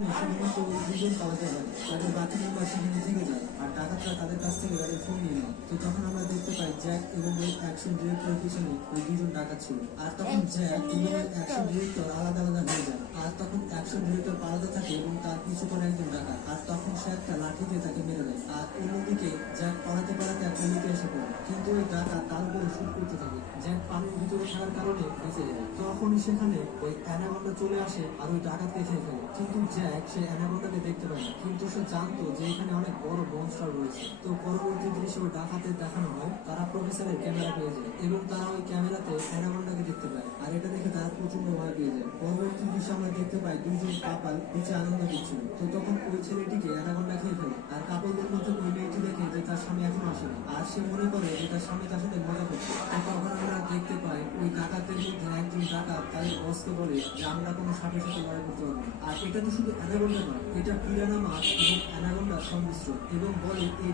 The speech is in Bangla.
শুধুমাত্র ওই দুজন পালাতে পারে, তাদের বাকি মেম্বার সেখানে থেকে যায় আর ডাকাতরা তাদের কাছ থেকে তাদের ফোন নিয়ে নেয়। তো তখন আমরা দেখতে পাই জ্যাক এবং ওই অ্যাকশন ডিরেক্টরের পিছনে ওই দুজন ডাকাত ছিল। আর তখন জ্যাক এবং ওই অ্যাকশন ডিরেক্টর আলাদা আলাদা হয়ে যায়। আর তখন অ্যাকশন ডিরেক্টর পালাতে থাকে এবং তার পিছু করে একজন ডাকাত। আর তখন সে একটা লাঠি দিয়ে তাকে মেরে দেয়। আর অন্যদিকে জ্যাক পালাতে পালাতে একটা লিকে এসে পড়ে, কিন্তু ওই ডাকাত তার উপরে শুট করতে থাকে। জ্যাক পানির ভিতরে থাকার কারণে বেঁচে যায়। তখনই সেখানে ওই অ্যানাকোন্ডা চলে আসে আর ওই ডাকাতকে খেয়ে ফেলে। কিন্তু জ্যাক সে অ্যানাকোন্ডাকে দেখতে পায় না, কিন্তু সে জানতো যে এখানে অনেক বড় মনস্টার রয়েছে। তো পরবর্তী দৃশ্যে ওই ডাকাতের দেখানো হয় তারা প্রফেসরের ক্যামেরা পেয়ে যায় এবং তারা ওই ক্যামেরাতে অ্যানাকোন্ডাকে দেখতে পায়। আর এটা দেখে তারা প্রচন্ড ভয় পেয়ে যায়। পরবর্তী দৃশ্যে আমরা দেখতে পাই দুজন কাপাল নিচে আনন্দ দিচ্ছিল। তো তখন ওই ছেলেটিকে অ্যানাকোন্ডা খেয়ে ফেলে। আর কাপলদের মধ্যে ওই মেয়েটি দেখে যে তার স্বামী এখনো আসেনি, আর সে মনে করে যে তার স্বামী তার সাথে মজা করছে। তো তখন আমরা দেখতে পাই ওই ডাকাতের মধ্যে একজন ডাকাত তাদের বসকে বলে যে আমরা কোনো সাপের সাথে লড়াই করতে পারবো না। আর এটা তো শুধু অ্যানাকোন্ডা নয়, এটা পিরানা মাছ এবং অ্যানাকোন্ডার সংমিশ্রণ, এবং বলে এই